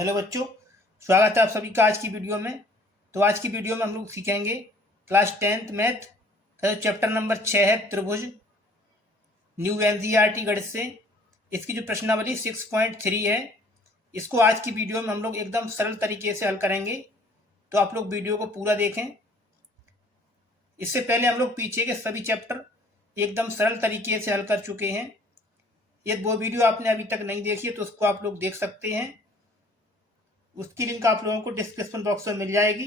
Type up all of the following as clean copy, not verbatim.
Hello बच्चों, स्वागत है आप सभी का आज की वीडियो में। तो आज की वीडियो में हम लोग सीखेंगे क्लास 10th मैथ का जो चैप्टर नंबर 6 है त्रिभुज, न्यू एनसीईआरटी गणित से। इसकी जो प्रश्नावली 6.3 है, इसको आज की वीडियो में हम लोग एकदम सरल तरीके से हल करेंगे। तो आप लोग वीडियो को पूरा देखें। इससे पहले हम लोग पीछे के सभी चैप्टर एकदम सरल तरीके से हल कर चुके हैं। यदि वो वीडियो आपने अभी तक नहीं देखी है तो उसको आप लोग देख सकते हैं। उसकी लिंक आप लोगों को डिस्क्रिप्शन बॉक्स में मिल जाएगी।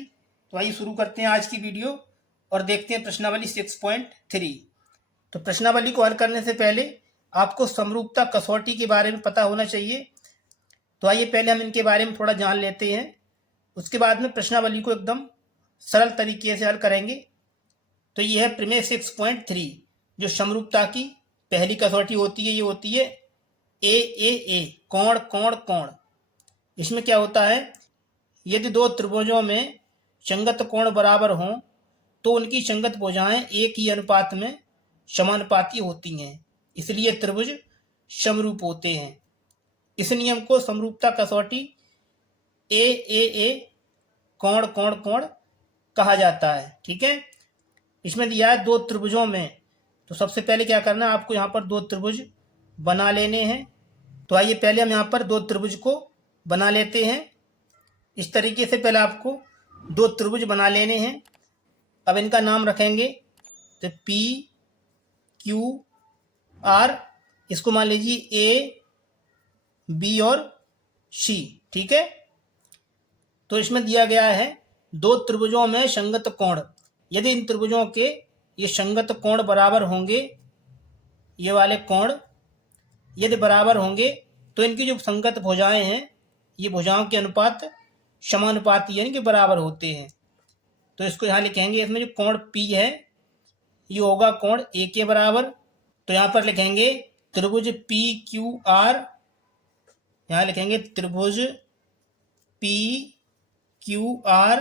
तो आइए शुरू करते हैं आज की वीडियो और देखते हैं प्रश्नावली 6.3। तो प्रश्नावली को हल करने से पहले आपको समरूपता कसौटी के बारे में पता होना चाहिए। तो आइए पहले हम इनके बारे में थोड़ा जान लेते हैं, उसके बाद में प्रश्नावली को एकदम सरल तरीके से हल करेंगे। तो ये है प्रमेय 6.3। जो समरूपता की पहली कसौटी होती है ये होती है ए कोण कोण कोण। इसमें क्या होता है, यदि दो त्रिभुजों में संगत कोण बराबर हों तो उनकी संगत भुजाएं एक ही अनुपात में समानुपाती होती हैं, इसलिए त्रिभुज समरूप होते हैं। इस नियम को समरूपता कसौटी ए कोण कोण कोण कहा जाता है। ठीक है, इसमें दिया है दो त्रिभुजों में। तो सबसे पहले क्या करना है, आपको यहाँ पर दो त्रिभुज बना लेने हैं। तो आइए पहले हम यहाँ पर दो त्रिभुज को बना लेते हैं। इस तरीके से पहले आपको दो त्रिभुज बना लेने हैं। अब इनका नाम रखेंगे तो पी क्यू आर, इसको मान लीजिए ए बी और सी। ठीक है, तो इसमें दिया गया है दो त्रिभुजों में संगत कोण। यदि इन त्रिभुजों के ये संगत कोण बराबर होंगे, ये वाले कोण यदि बराबर होंगे तो इनकी जो संगत भुजाएं हैं ये भुजाओं के अनुपात समानुपाती यानी कि बराबर होते हैं। तो इसको यहाँ लिखेंगे, इसमें जो कोण P है ये होगा कोण A के बराबर। तो यहाँ पर लिखेंगे त्रिभुज PQR, यहाँ लिखेंगे त्रिभुज PQR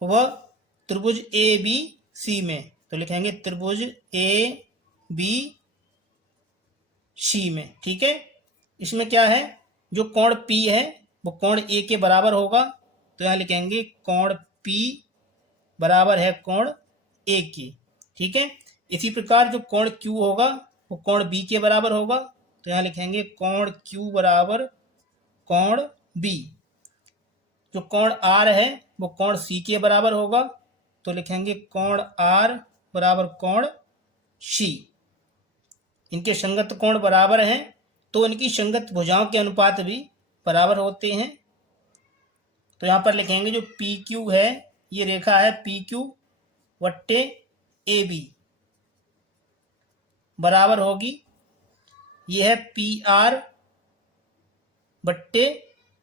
व त्रिभुज ABC में। तो लिखेंगे त्रिभुज ABC में। ठीक है, इसमें क्या है, जो कोण P है वो कोण A के बराबर होगा। तो यहाँ लिखेंगे कोण P बराबर है कोण A के। ठीक है, इसी प्रकार जो कोण Q होगा वो कोण B के बराबर होगा। तो यहाँ लिखेंगे कोण Q बराबर कोण B। जो कोण R है वो कोण C के बराबर होगा। तो लिखेंगे कोण R बराबर कोण C। इनके संगत कोण बराबर हैं तो इनकी संगत भुजाओं के अनुपात भी बराबर होते हैं। तो यहाँ पर लिखेंगे जो पी क्यू है, ये रेखा है पी क्यू वट्टे ए बी बराबर होगी, ये है पी आर बट्टे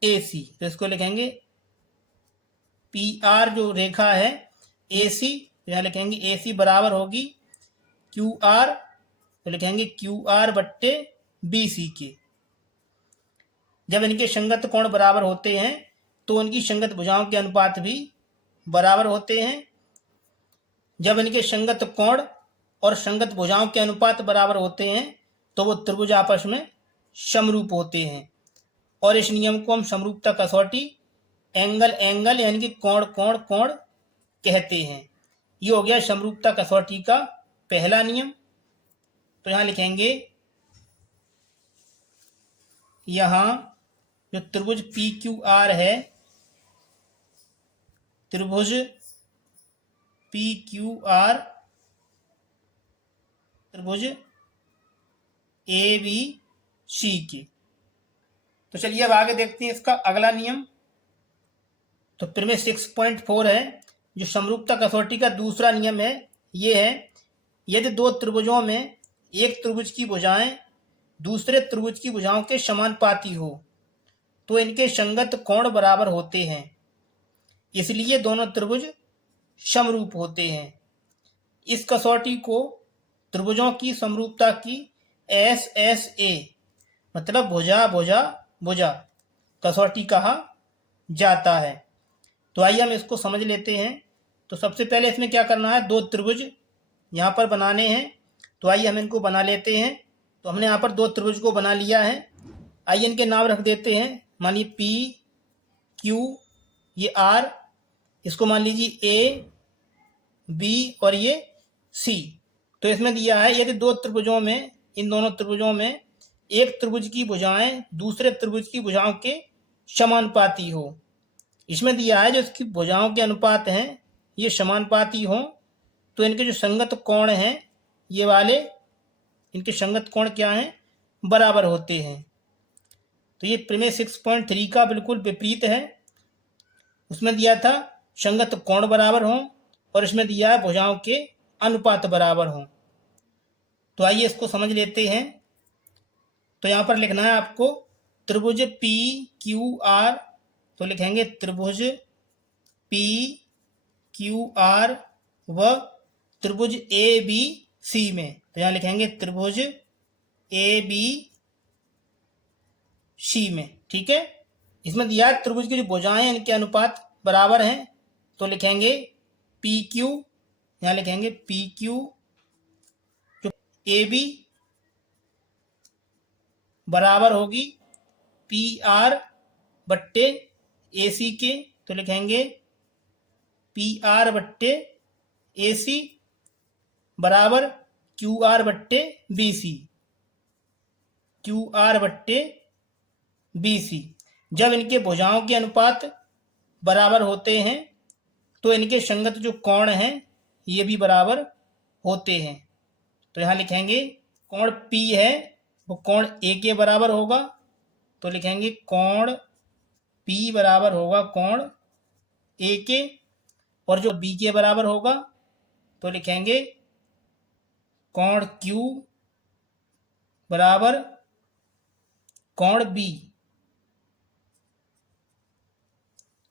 ए सी। तो इसको लिखेंगे पी आर जो रेखा है ए सी, तो यहाँ लिखेंगे ए सी बराबर होगी क्यू आर। तो लिखेंगे क्यू आर बट्टे बी सी के। जब इनके संगत कोण बराबर होते हैं तो उनकी संगत भुजाओं के अनुपात भी बराबर होते हैं। जब इनके संगत कोण और संगत भुजाओं के अनुपात बराबर होते हैं तो वो त्रिभुज आपस में समरूप होते हैं। और इस नियम को हम समरूपता कसौटी एंगल यानी कि कोण कोण कोण कहते हैं। ये हो गया समरूपता कसौटी का पहला नियम। तो यहाँ लिखेंगे, यहाँ जो त्रिभुज पी क्यू आर है, त्रिभुज पी क्यू आर त्रिभुज ए बी सी के। तो चलिए अब आगे देखते हैं इसका अगला नियम। तो प्रमेय 6.4 है, जो समरूपता कसौटी का दूसरा नियम है। ये है, यदि दो त्रिभुजों में एक त्रिभुज की भुजाएं दूसरे त्रिभुज की भुजाओं के समानुपाती हो तो इनके संगत कोण बराबर होते हैं, इसलिए दोनों त्रिभुज समरूप होते हैं। इस कसौटी को त्रिभुजों की समरूपता की SSA मतलब भुजा भुजा भुजा कसौटी कहा जाता है। तो आइए हम इसको समझ लेते हैं। तो सबसे पहले इसमें क्या करना है, दो त्रिभुज यहाँ पर बनाने हैं। तो आइए हम इनको बना लेते हैं। तो हमने यहाँ पर दो त्रिभुज को बना लिया है। आइए इनके नाम रख देते हैं। मानिए P क्यू, ये आर, इसको मान लीजिए ए बी और ये सी। तो इसमें दिया है यदि दो त्रिभुजों में, इन दोनों त्रिभुजों में एक त्रिभुज की भुजाएं दूसरे त्रिभुज की भुजाओं के समानुपाती हो। इसमें दिया है जो इसकी भुजाओं के अनुपात हैं ये समानुपाती हो तो इनके जो संगत कोण हैं ये वाले, इनके संगत कोण क्या हैं, बराबर होते हैं। तो ये प्रमेय 6.3 का बिल्कुल विपरीत है। उसमें दिया था संगत कोण बराबर हो और इसमें दिया है भुजाओं के अनुपात बराबर हो। तो आइए इसको समझ लेते हैं। तो यहाँ पर लिखना है आपको त्रिभुज पी क्यू आर, तो लिखेंगे त्रिभुज पी क्यू आर व त्रिभुज ए बी सी में, तो यहाँ लिखेंगे त्रिभुज ए बी सी में। ठीक है, इसमें दिया है त्रिभुज की जो भुजाएं हैं इनके अनुपात बराबर हैं, तो लिखेंगे पी क्यू, यहाँ लिखेंगे पी क्यू जो ए बी बराबर होगी पी आर बट्टे ए सी के, तो लिखेंगे पी आर बट्टे ए सी बराबर क्यू आर बट्टे बी सी, क्यू आर बट्टे बी सी। जब इनके भुजाओं के अनुपात बराबर होते हैं तो इनके संगत जो कोण हैं ये भी बराबर होते हैं। तो यहाँ लिखेंगे कोण P है वो कोण A के बराबर होगा, तो लिखेंगे कोण P बराबर होगा कोण A के, और जो B के बराबर होगा तो लिखेंगे कोण Q बराबर कोण B।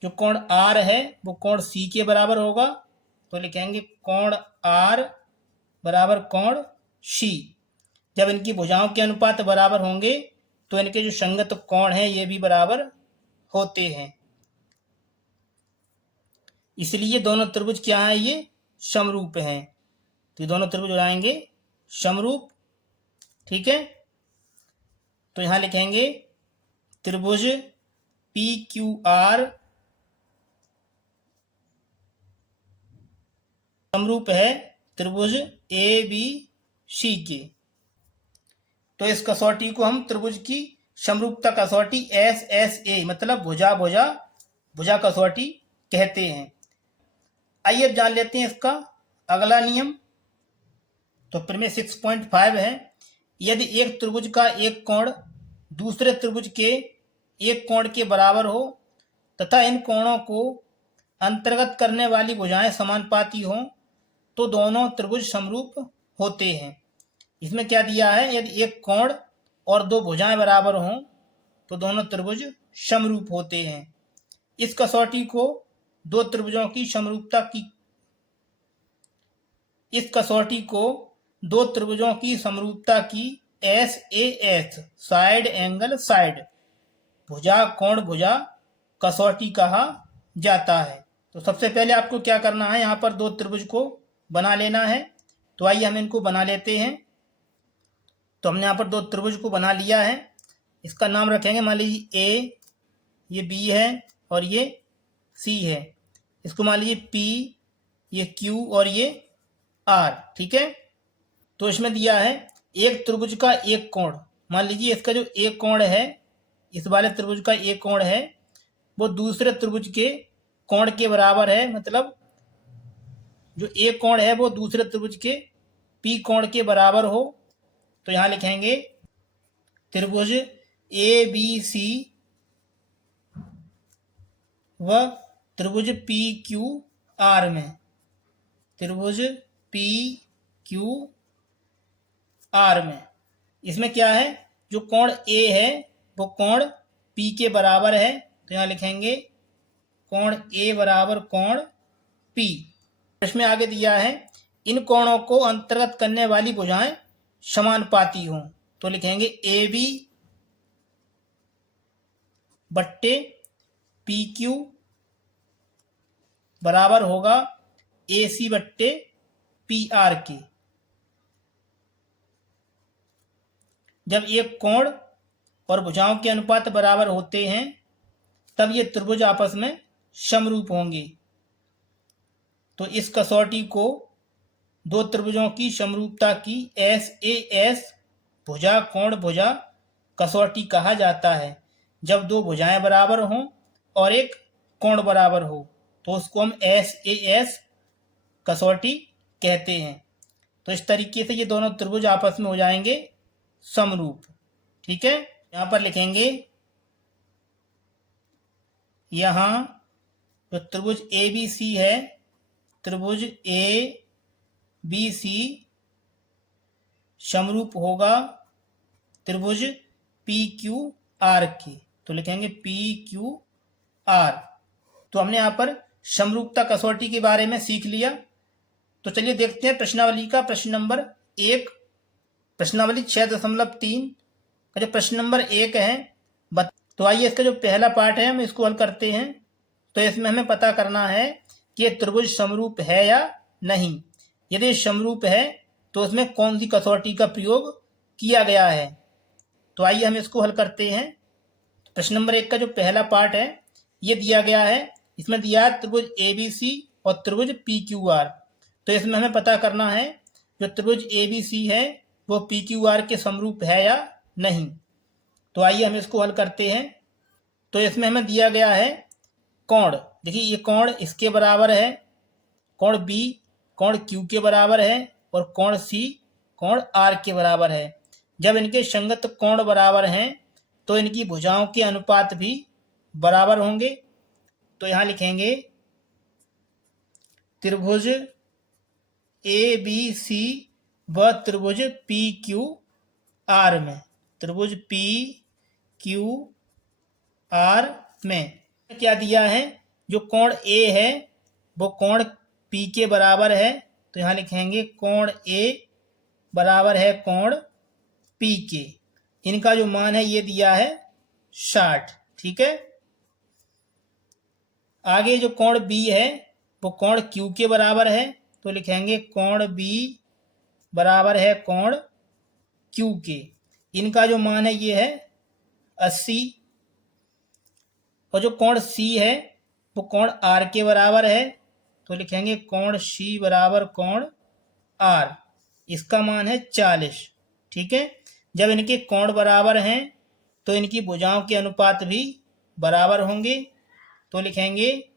जो कोण R है वो कोण C के बराबर होगा, तो लिखेंगे कोण R बराबर कोण C। जब इनकी भुजाओं के अनुपात बराबर होंगे तो इनके जो संगत कोण हैं ये भी बराबर होते हैं। इसलिए दोनों त्रिभुज क्या है, ये समरूप हैं। तो ये दोनों त्रिभुज हो जाएंगे समरूप। ठीक है, तो यहां लिखेंगे त्रिभुज पी क्यू आर समरूप है त्रिभुज ए बी सी के। तो इस कसौटी को हम त्रिभुज की समरूपता कसौटी SSA मतलब भुजा भुजा भुजा कसौटी कहते हैं। आइए अब जान लेते हैं इसका अगला नियम। तो प्रमेय 6.5 है, यदि एक त्रिभुज का एक कोण दूसरे त्रिभुज के एक कोण के बराबर हो तथा इन कोणों को अंतर्गत करने वाली भुजाएं समानुपाती हों तो दोनों त्रिभुज समरूप होते हैं। इसमें क्या दिया है, यदि एक कोण और दो भुजाएं बराबर हों तो दोनों त्रिभुज समरूप होते हैं। इस कसौटी को दो त्रिभुजों की समरूपता की इस कसौटी को दो त्रिभुजों की समरूपता की SAS साइड एंगल साइड भुजा कोण भुजा कसौटी कहा जाता है। तो सबसे पहले आपको क्या करना है, यहाँ पर दो त्रिभुज को बना लेना है। तो आइए हम इनको बना लेते हैं। तो हमने यहाँ पर दो त्रिभुज को बना लिया है। इसका नाम रखेंगे, मान लीजिए A, ये B है और ये C है। इसको मान लीजिए P, ये Q और ये R। ठीक है, तो इसमें दिया है एक त्रिभुज का एक कोण, मान लीजिए इसका जो एक कोण है, इस वाले त्रिभुज का एक कोण है वो दूसरे त्रिभुज के कोण के बराबर है। मतलब जो एक कोण है वो दूसरे त्रिभुज के P कोण के बराबर हो। तो यहाँ लिखेंगे त्रिभुज ABC व त्रिभुज PQR में, त्रिभुज PQR में इसमें क्या है, जो कोण A है वो कोण P के बराबर है। तो यहाँ लिखेंगे कोण A बराबर कोण P। इसमें आगे दिया है इन कोणों को अंतर्गत करने वाली भुजाएं समानुपाती हों। तो लिखेंगे AB बट्टे PQ बराबर होगा AC बट्टे PR के। जब एक कोण और भुजाओं के अनुपात बराबर होते हैं तब ये त्रिभुज आपस में समरूप होंगे। तो इस कसौटी को दो त्रिभुजों की समरूपता की SAS भुजा कोण भुजा कसौटी कहा जाता है। जब दो भुजाएं बराबर हों और एक कोण बराबर हो तो उसको हम SAS कसौटी कहते हैं। तो इस तरीके से ये दोनों त्रिभुज आपस में हो जाएंगे समरूप। ठीक है, यहां पर लिखेंगे, यहां जो त्रिभुज ABC है, त्रिभुज ABC समरूप होगा त्रिभुज PQR के। तो लिखेंगे PQR। तो हमने यहाँ पर समरूपता कसौटी के बारे में सीख लिया। तो चलिए देखते हैं प्रश्नावली का प्रश्न नंबर 1। प्रश्नावली 6.3 का जो प्रश्न नंबर 1 है, तो आइए इसका जो पहला पार्ट है हम इसको हल करते हैं। तो इसमें हमें पता करना है कि ये त्रिभुज समरूप है या नहीं। यदि समरूप है तो उसमें कौन सी कसौटी का प्रयोग किया गया है। तो आइए हम इसको हल करते हैं। प्रश्न नंबर 1 का जो पहला पार्ट है ये दिया गया है। इसमें दिया है त्रिभुज ABC और त्रिभुज PQR। तो इसमें हमें पता करना है जो त्रिभुज ABC है वो PQR के समरूप है या नहीं। तो आइए हम इसको हल करते हैं। तो इसमें हमें दिया गया है कोण। देखिए ये कोण इसके बराबर है, कोण B कोण Q के बराबर है और कोण C कोण R के बराबर है। जब इनके संगत कोण बराबर हैं तो इनकी भुजाओं के अनुपात भी बराबर होंगे। तो यहाँ लिखेंगे त्रिभुज ABC व त्रिभुज PQR में, त्रिभुज PQR में क्या दिया है, जो कोण A है वो कोण P के बराबर है। तो यहाँ लिखेंगे कोण A बराबर है कोण P के। इनका जो मान है ये दिया है 60। ठीक है, आगे जो कोण B है वो कोण Q के बराबर है। तो लिखेंगे कोण B बराबर है कोण Q के। इनका जो मान है ये है 80। और जो कोण C है वो कोण R के बराबर है। तो लिखेंगे कोण C बराबर कोण R। इसका मान है 40। ठीक है, जब इनके कोण बराबर हैं तो इनकी भुजाओं के अनुपात भी बराबर होंगे। तो लिखेंगे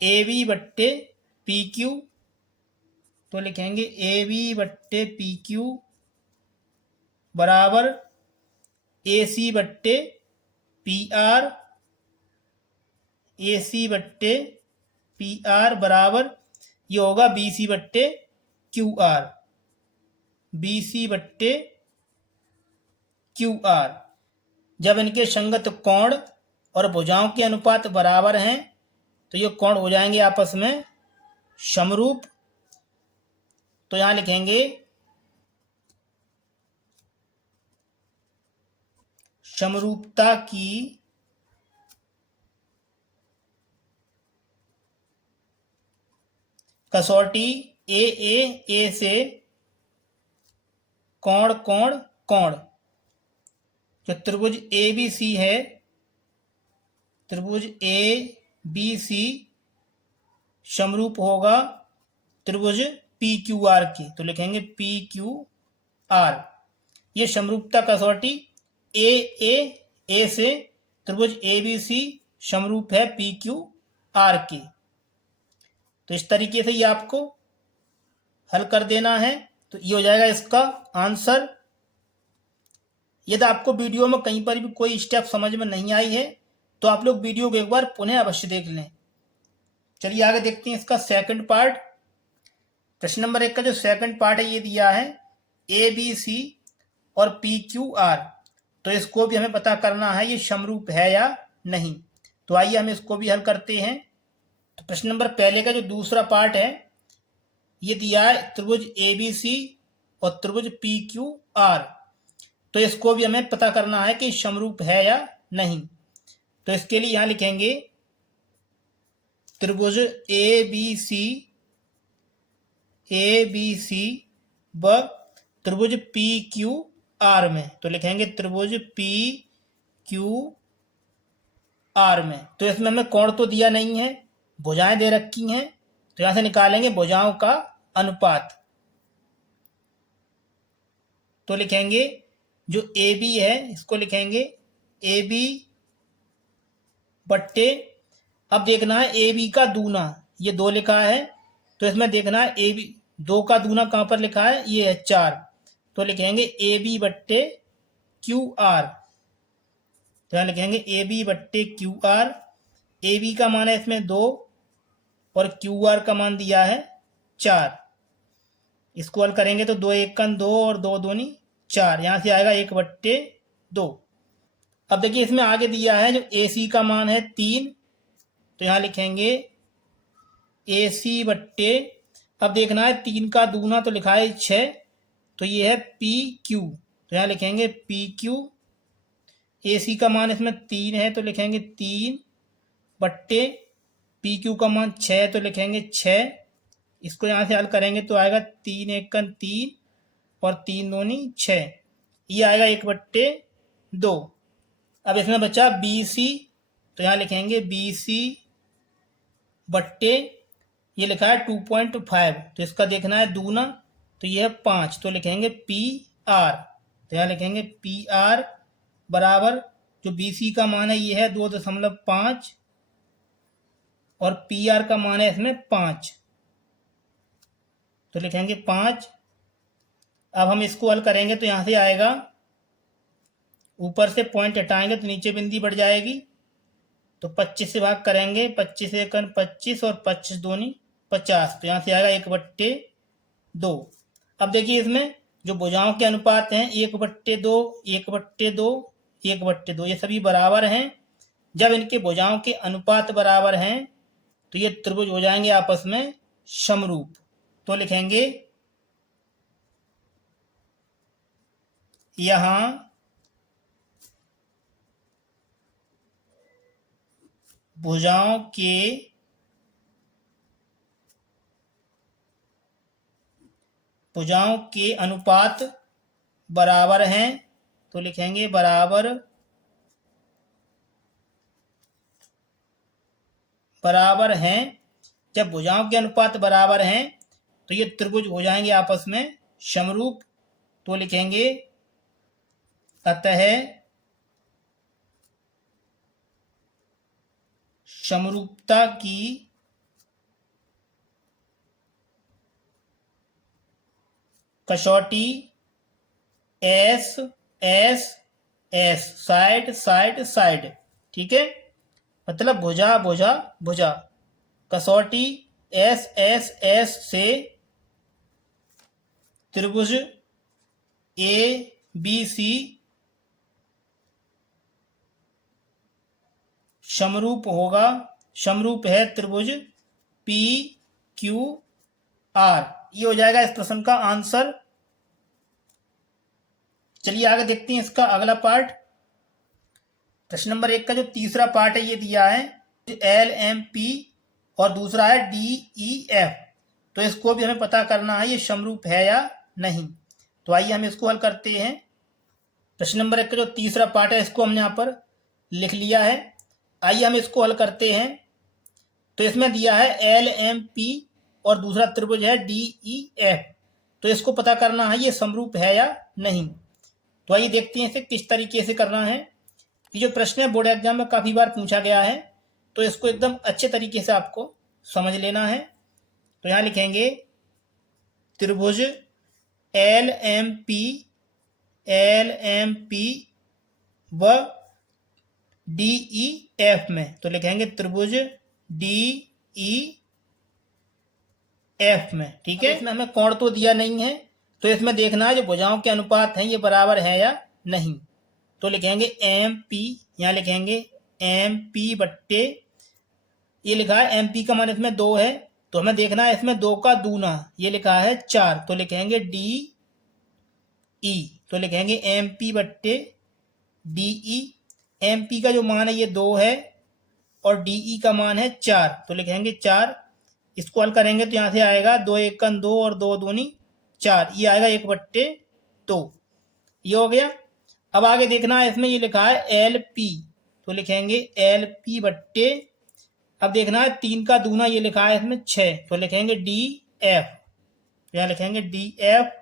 AB बट्टे PQ। तो लिखेंगे AB बट्टे PQ बराबर AC बट्टे PR। AC बट्टे PR बराबर ये होगा BC बट्टे QR। BC बट्टे QR। जब इनके संगत कोण और भुजाओं के अनुपात बराबर हैं तो ये कोण हो जाएंगे आपस में समरूप। तो यहां लिखेंगे समरूपता की कसौटी A से कोण कोण कोण। जो त्रिभुज ABC है, त्रिभुज ABC समरूप होगा त्रिभुज PQR के। तो लिखेंगे PQR। ये समरूपता कसौटी A से त्रिभुज ABC समरूप है PQR के। तो इस तरीके से ये आपको हल कर देना है। तो ये हो जाएगा इसका आंसर। यदि आपको वीडियो में कहीं पर भी कोई स्टेप समझ में नहीं आई है तो आप लोग वीडियो को एक बार पुनः अवश्य देख लें। चलिए आगे देखते हैं इसका सेकंड पार्ट। प्रश्न नंबर 1 का जो सेकंड पार्ट है ये दिया है ABC और PQR। तो इसको भी हमें पता करना है ये समरूप है या नहीं। तो आइए हम इसको भी हल करते हैं। तो प्रश्न नंबर पहले का जो दूसरा पार्ट है ये दिया है त्रिभुज ABC और त्रिभुज PQR। तो इसको भी हमें पता करना है कि समरूप है या नहीं। तो इसके लिए यहां लिखेंगे त्रिभुज ABC व त्रिभुज PQR में। तो लिखेंगे त्रिभुज PQR आर में। तो इसमें हमें कोण तो दिया नहीं है, भुजाएं दे रखी हैं, तो यहां से निकालेंगे भुजाओं का अनुपात। तो लिखेंगे जो ए बी है इसको लिखेंगे ए बी बट्टे, अब देखना है ए बी का दूना, ये 2 लिखा है, तो इसमें देखना है ए बी 2 का दूना कहाँ पर लिखा है, ये है 4, तो लिखेंगे ए बी बट्टे क्यू आर। तो यहाँ लिखेंगे ए बी बट्टे क्यू आर। ए बी का मान है इसमें 2 और क्यू आर का मान दिया है 4। इसको हल करेंगे तो 2 1 2 और 2 दूनी 4, यहाँ से आएगा 1/2। अब देखिए इसमें आगे दिया है जो ए सी का मान है 3, तो यहाँ लिखेंगे ए सी बट्टे, अब देखना है 3 का दूना तो लिखा है 6, तो ये है पी क्यू, तो यहाँ लिखेंगे पी क्यू। ए सी का मान इसमें 3 है तो लिखेंगे 3 बट्टे पी क्यू का मान 6, तो लिखेंगे 6। इसको यहाँ से हल करेंगे तो आएगा 3 1 3 और 3 दूनी 6, ये आएगा 1/2। अब इसमें बचा बी सी, तो यहाँ लिखेंगे बी सी बट्टे, ये लिखा है 2.5, तो इसका देखना है दूना, तो ये है 5, तो लिखेंगे पी आर। तो यहाँ लिखेंगे पी आर बराबर, जो बी सी का मान है ये है 2.5 और पी आर का मान है इसमें 5, तो लिखेंगे 5। अब हम इसको हल करेंगे तो यहाँ से आएगा, ऊपर से पॉइंट हटाएंगे तो नीचे बिंदी बढ़ जाएगी, तो 25 से भाग करेंगे, 25 1 25 और 25 दूनी 50, तो यहाँ से आएगा 1/2। अब देखिए इसमें जो भुजाओं के अनुपात हैं 1/2 1/2 1/2, ये सभी बराबर हैं। जब इनके भुजाओं के अनुपात बराबर हैं तो ये त्रिभुज हो जाएंगे आपस में समरूप। तो लिखेंगे यहां भुजाओं के अनुपात बराबर हैं, तो लिखेंगे बराबर हैं। जब भुजाओं के अनुपात बराबर हैं तो ये त्रिभुज हो जाएंगे आपस में समरूप। तो लिखेंगे अतः समरूपता की कसौटी S S S, side side side, ठीक है, मतलब भुजा भुजा भुजा, कसौटी एस एस एस से त्रिभुज ए बी सी समरूप होगा, समरूप है त्रिभुज पी क्यू आर। ये हो जाएगा इस प्रश्न का आंसर। चलिए आगे देखते हैं इसका अगला पार्ट। प्रश्न नंबर 1 का जो तीसरा पार्ट है ये दिया है एल एम पी और दूसरा है डी ई एफ, तो इसको भी हमें पता करना है ये समरूप है या नहीं। तो आइए हम इसको हल करते हैं। प्रश्न नंबर 1 का जो तीसरा पार्ट है इसको हमने यहाँ पर लिख लिया है। आइए हम इसको हल करते हैं। तो इसमें दिया है एल एम पी और दूसरा त्रिभुज है डी ई एफ, तो इसको पता करना है ये समरूप है या नहीं। तो आइए देखते हैं इसे किस तरीके से करना है। ये जो प्रश्न है बोर्ड एग्जाम में काफ़ी बार पूछा गया है, तो इसको एकदम अच्छे तरीके से आपको समझ लेना है। तो यहाँ लिखेंगे त्रिभुज एल एम पी व डी ई एफ में, तो लिखेंगे त्रिभुज डी ई एफ में, ठीक है। इसमें हमें कोण तो दिया नहीं है, तो इसमें देखना है जो भुजाओं के अनुपात हैं ये बराबर है या नहीं। तो लिखेंगे एम पी, यहाँ लिखेंगे एम पी बट्टे, ये लिखा है एम पी का मान इसमें 2 है, तो हमें देखना है इसमें 2 का दूना, ये लिखा है 4, तो लिखेंगे डी ई, तो लिखेंगे एम पी बट्टे डी ई। एम पी का जो मान है ये 2 है और डी ई का मान है 4, तो लिखेंगे 4। इसको हल करेंगे तो यहाँ से आएगा 2 1 2 और 2 दूनी 4, ये आएगा 1/2, ये हो गया। अब आगे देखना है इसमें ये लिखा है एल पी, तो लिखेंगे एल पी बट्टे, अब देखना है 3 का दूना ये लिखा है इसमें 6, तो लिखेंगे डी एफ, यहाँ लिखेंगे डी एफ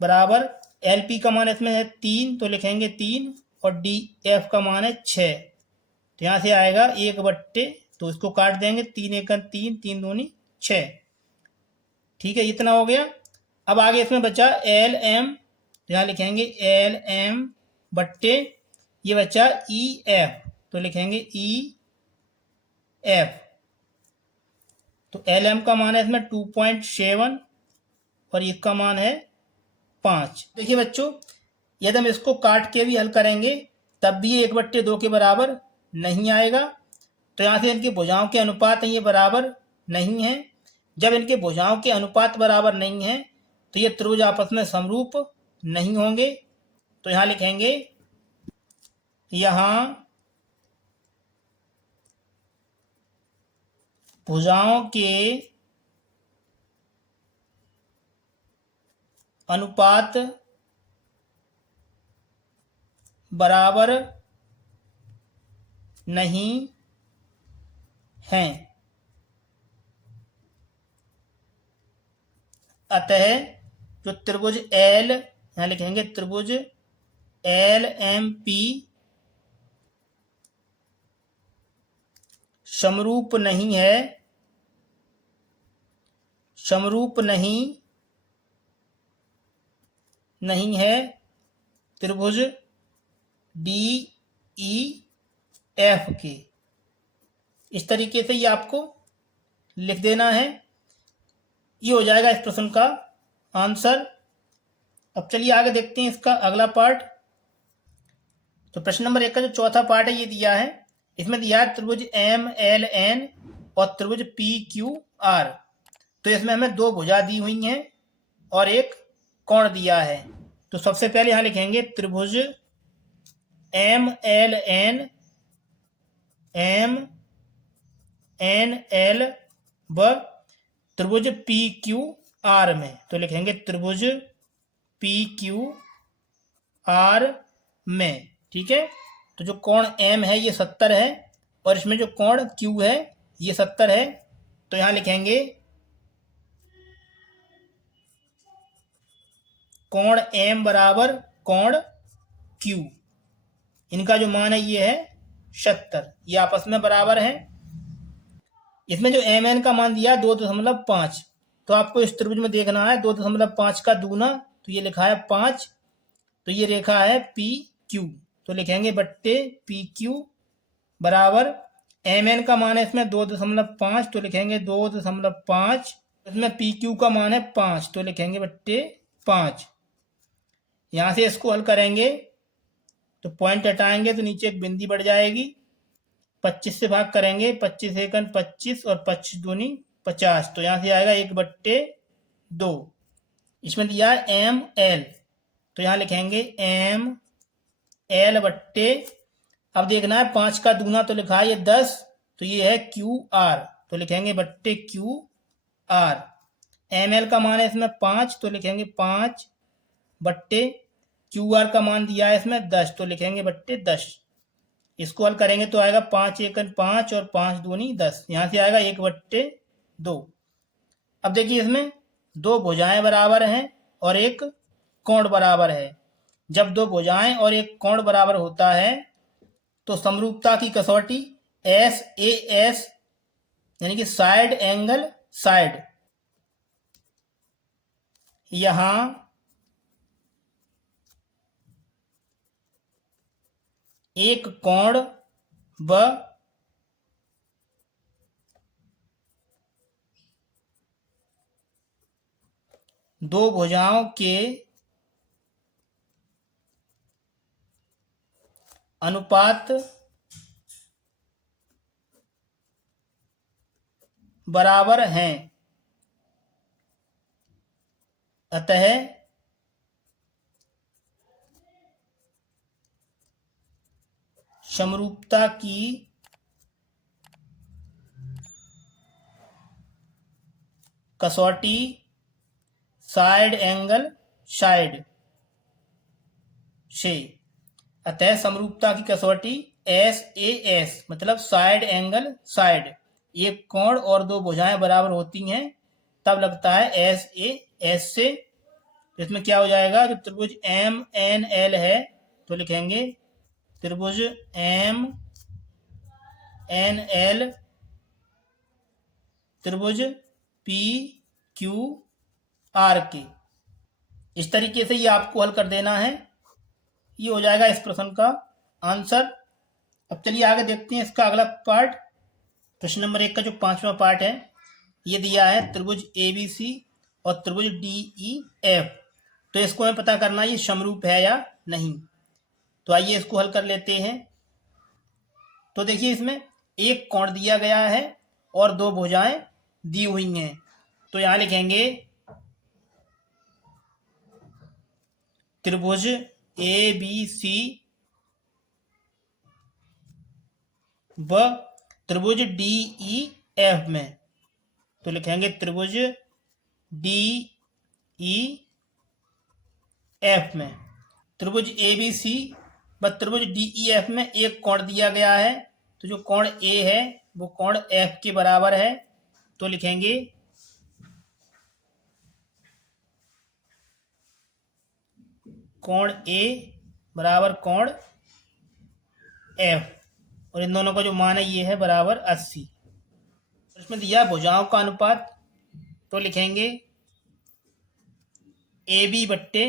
बराबर एल पी का मान इसमें है 3, तो लिखेंगे 3 और डी एफ का मान है 6, तो यहाँ से आएगा 1 बट्टे, तो इसको काट देंगे 3 1 3, 3 दूनी 6। ठीक है, इतना हो गया। अब आगे इसमें बचा एल एम, यहाँ लिखेंगे एल एम बट्टे ये बचा ई एफ, तो लिखेंगे ई एफ, तो एल एम का मान है इसमें 2.7 और इसका मान है 5। देखिए बच्चों, यदि हम इसको काट के भी हल करेंगे तब भी ये 1/2 के बराबर नहीं आएगा, तो यहाँ से इनकी भुजाओं के अनुपात ये बराबर नहीं है। जब इनके भुजाओं के अनुपात बराबर नहीं है तो ये त्रिभुज आपस में समरूप नहीं होंगे, तो यहाँ लिखेंगे यहाँ भुजाओं के अनुपात बराबर नहीं हैं, अतः जो त्रिभुज एल, यहाँ लिखेंगे त्रिभुज एल एम पी समरूप नहीं है, समरूप नहीं है त्रिभुज डी ई एफ के। इस तरीके से ये आपको लिख देना है, ये हो जाएगा इस प्रश्न का आंसर। अब चलिए आगे देखते हैं इसका अगला पार्ट। तो प्रश्न नंबर 1 का जो चौथा पार्ट है ये दिया है, इसमें दिया है त्रिभुज एम एल एन और त्रिभुज पी क्यू आर। तो इसमें हमें 2 भुजा दी हुई हैं और एक कोण दिया है। तो सबसे पहले यहाँ लिखेंगे त्रिभुज M L N M N L व त्रिभुज पी क्यू आर में, तो लिखेंगे त्रिभुज पी क्यू आर में। ठीक है, तो जो कोण एम है ये 70 है और इसमें जो कोण क्यू है ये 70 है, तो यहाँ लिखेंगे कोण एम बराबर कोण क्यू, इनका जो मान है ये है 70, ये आपस में बराबर है। इसमें जो एम एन का मान दिया 2.5, तो आपको इस त्रिभुज में देखना है 2.5 का दूना, तो ये लिखा है 5, तो ये रेखा है पी क्यू, तो लिखेंगे बट्टे पी क्यू बराबर एम एन का मान है इसमें 2.5, तो लिखेंगे 2.5, इसमें पी क्यू का मान है 5, तो लिखेंगे बट्टे 5। यहाँ से इसको हल करेंगे तो पॉइंट हटाएंगे तो नीचे एक बिंदी बढ़ जाएगी, 25 से भाग करेंगे, 25 एकन 25 और 25 दूनी 50, तो यहाँ से आएगा 1/2। इसमें दिया है एम एल, तो यहाँ लिखेंगे एम एल बट्टे, अब देखना है 5 का दूना तो लिखा है ये 10, तो ये है क्यू आर, तो लिखेंगे बट्टे क्यू आर। एम एल का मान है इसमें 5, तो लिखेंगे 5 बट्टे क्यू आर का मान दिया है इसमें 10, तो लिखेंगे बट्टे 10। इसको हल करेंगे तो आएगा 5 एकन 5 और 5 दूनी 10, यहाँ से आएगा 1/2। अब देखिए इसमें 2 भुजाएं बराबर हैं और एक कोण बराबर है। जब 2 भुजाएं और एक कोण बराबर होता है तो समरूपता की कसौटी एस ए एस यानी कि साइड एंगल साइड, यहां एक कोण व दो भुजाओं के अनुपात बराबर हैं, अतः समरूपता की कसौटी साइड एंगल साइड से, अतः समरूपता की कसौटी SAS मतलब साइड एंगल साइड, एक कोण और दो भुजाएं बराबर होती हैं तब लगता है SAS से। तो इसमें क्या हो जाएगा, जो त्रिभुज MNL है तो लिखेंगे त्रिभुज MNL त्रिभुज PQR के। इस तरीके से ये आपको हल कर देना है, ये हो जाएगा इस प्रश्न का आंसर। अब चलिए आगे देखते हैं इसका अगला पार्ट। प्रश्न नंबर 1 का जो 5वां पार्ट है, ये दिया है त्रिभुज ABC और त्रिभुज DEF। तो इसको हमें पता करना है ये समरूप है या नहीं। तो आइए इसको हल कर लेते हैं। तो देखिए इसमें एक कोण दिया गया है और दो भुजाएं दी हुई हैं। तो यहां लिखेंगे त्रिभुज ABC व त्रिभुज DEF में। तो लिखेंगे त्रिभुज DEF में त्रिभुज ABC व त्रिभुज DEF में एक कोण दिया गया है। तो जो कोण A है वो कोण F के बराबर है। तो लिखेंगे कोण A बराबर कोण F, और इन दोनों का जो मान है ये है बराबर 80। इसमें दिया भुजाओं का अनुपात। तो लिखेंगे AB बट्टे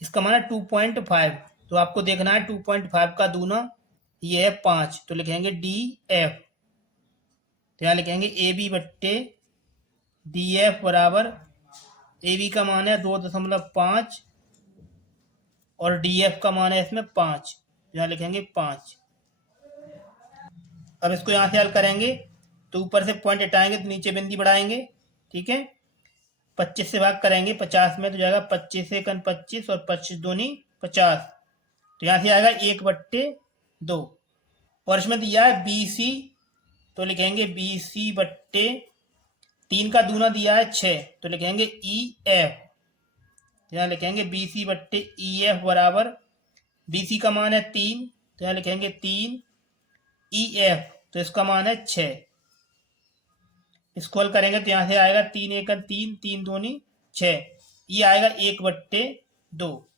इसका मान है 2.5। तो आपको देखना है 2.5 का दूना ये है 5। तो लिखेंगे DF। तो यहाँ लिखेंगे AB बट्टे DF बराबर AB का मान है 2.5 और DF का मान है इसमें 5। यहाँ लिखेंगे 5। अब इसको यहाँ से हल करेंगे तो ऊपर से पॉइंट हटाएंगे तो नीचे बिंदी बढ़ाएंगे। ठीक है, 25 से भाग करेंगे 50 में तो जाएगा 25 से 25 और 25 दूनी 50। तो यहाँ से आएगा 1/2। और इसमें दिया है BC। तो लिखेंगे BC बट्टे 3 का दूना दिया है 6। तो लिखेंगे EF। यहाँ लिखेंगे BC बट्टे EF बराबर BC का मान है 3। तो यहाँ लिखेंगे 3 EF। तो इसका मान है 6। इसको हल करेंगे तो यहाँ से आएगा 3 1 3 3 दूनी 6, ये आएगा 1/2।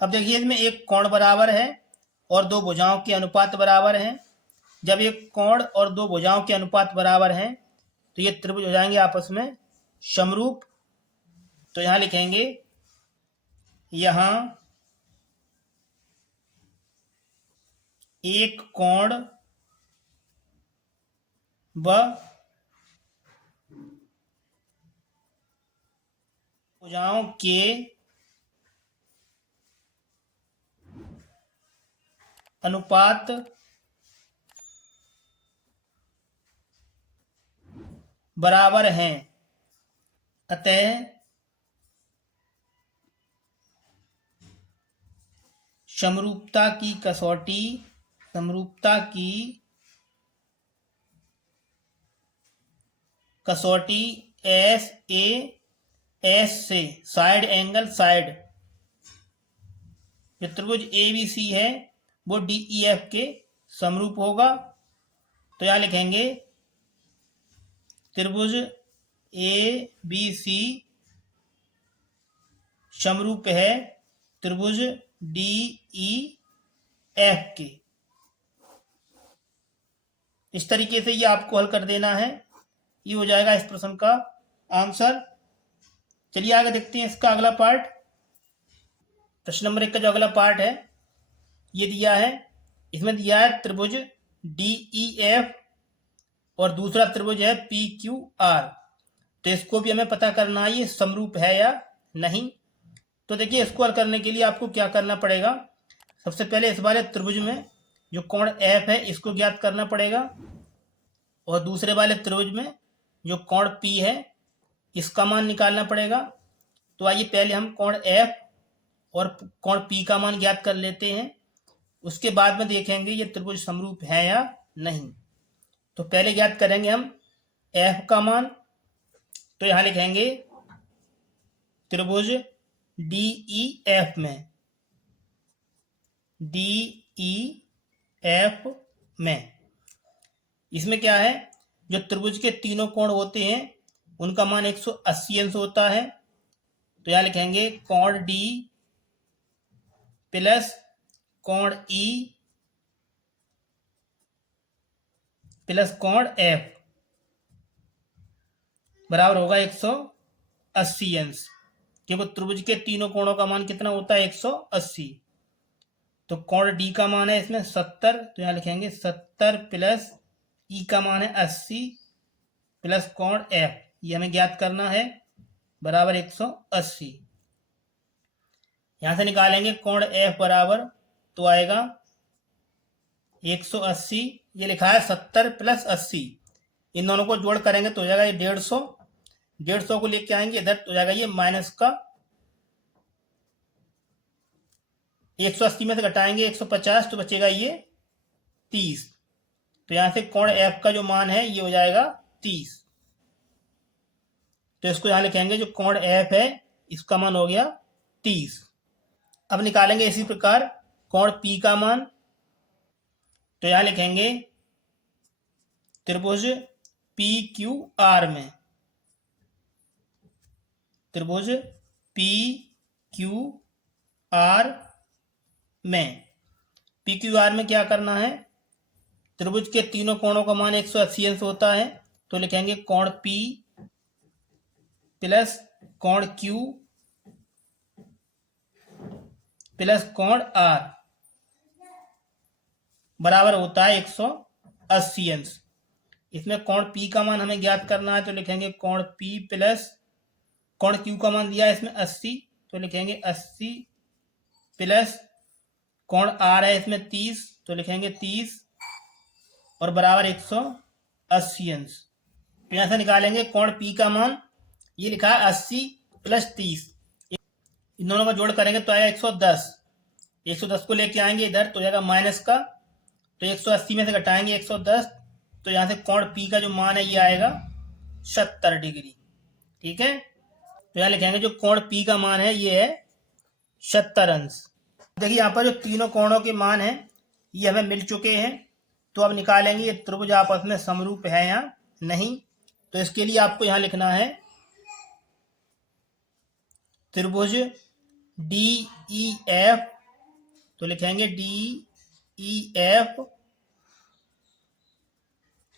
अब देखिए इसमें एक कोण बराबर है और दो भुजाओं के अनुपात बराबर हैं। जब एक कोण और दो भुजाओं के अनुपात बराबर हैं तो ये त्रिभुज हो जाएंगे आपस में समरूप। तो यहां लिखेंगे यहां एक कोण व भुजाओं के अनुपात बराबर हैं, अतः समरूपता की कसौटी SAS से साइड एंगल साइड, जो त्रिभुज ABC है वो DEF के समरूप होगा। तो यहां लिखेंगे त्रिभुज ABC समरूप है त्रिभुज DEF के। इस तरीके से ये आपको हल कर देना है, ये हो जाएगा इस प्रश्न का आंसर। चलिए आगे देखते हैं इसका अगला पार्ट। प्रश्न नंबर 1 का जो अगला पार्ट है ये दिया है, इसमें दिया है त्रिभुज DEF और दूसरा त्रिभुज है PQR। तो इसको भी हमें पता करना है ये समरूप है या नहीं। तो देखिए इसको हल करने के लिए आपको क्या करना पड़ेगा, सबसे पहले इस वाले त्रिभुज में जो कोण F है इसको ज्ञात करना पड़ेगा और दूसरे वाले त्रिभुज में जो कोण P है इसका मान निकालना पड़ेगा। तो आइए पहले हम कोण F और कोण P का मान ज्ञात कर लेते हैं, उसके बाद में देखेंगे ये त्रिभुज समरूप है या नहीं। तो पहले ज्ञात करेंगे हम F का मान। तो यहां लिखेंगे त्रिभुज DEF में डी ई एफ में। इसमें क्या है, जो त्रिभुज के तीनों कोण होते हैं उनका मान 180 अंश होता है। तो यहां लिखेंगे कोण डी प्लस कोण ई प्लस कोण एफ बराबर होगा 180 अंश, क्योंकि त्रिभुज के तीनों कोणों का मान कितना होता है 180। तो कोण डी का मान है इसमें 70, तो यहां लिखेंगे 70 प्लस ई का मान है 80 प्लस कोण एफ, ये हमें ज्ञात करना है, बराबर 180। यहां से निकालेंगे कोण एफ बराबर, तो आएगा 180, ये लिखा है 70 प्लस 80, इन दोनों को जोड़ करेंगे तो हो जाएगा ये 150, 150 को लेके आएंगे इधर तो हो जाएगा ये माइनस का 180 में से घटाएंगे 150 तो बचेगा ये 30। तो यहां से कोण एफ का जो मान है ये हो जाएगा 30। तो इसको यहां लिखेंगे जो कोण एफ है इसका मान हो गया 30। अब निकालेंगे इसी प्रकार कोण पी का मान। तो यहां लिखेंगे त्रिभुज पी क्यू आर में, त्रिभुज पी क्यू आर में, पी क्यू आर में क्या करना है, त्रिभुज के तीनों कोणों का मान 180 अंश होता है। तो लिखेंगे कोण पी प्लस कोण क्यू प्लस कोण आर बराबर होता है 180 अंश। इसमें कोण पी का मान हमें ज्ञात करना है, तो लिखेंगे कोण पी प्लस कोण क्यू का मान दिया है इसमें 80, तो लिखेंगे 80 प्लस कोण आर है इसमें 30, तो लिखेंगे 30 और बराबर 180 अंश। तो यहां से निकालेंगे कोण पी का मान, ये लिखा है 80 प्लस 30, इन दोनों का जोड़ करेंगे तो आएगा 110, 110 को लेके आएंगे इधर तो जाएगा माइनस का, तो 180 में से घटाएंगे 110, तो यहां से कोण पी का जो मान है ये आएगा 70 डिग्री। ठीक है, तो यहां लिखेंगे जो कोण पी का मान है ये है 70 अंश। देखिए यहाँ पर जो तीनों कोणों के मान हैं ये हमें मिल चुके हैं। तो अब निकालेंगे ये त्रिभुज आपस में समरूप है या नहीं। तो इसके लिए आपको यहां लिखना है त्रिभुज डी ई एफ, तो लिखेंगे डी ई एफ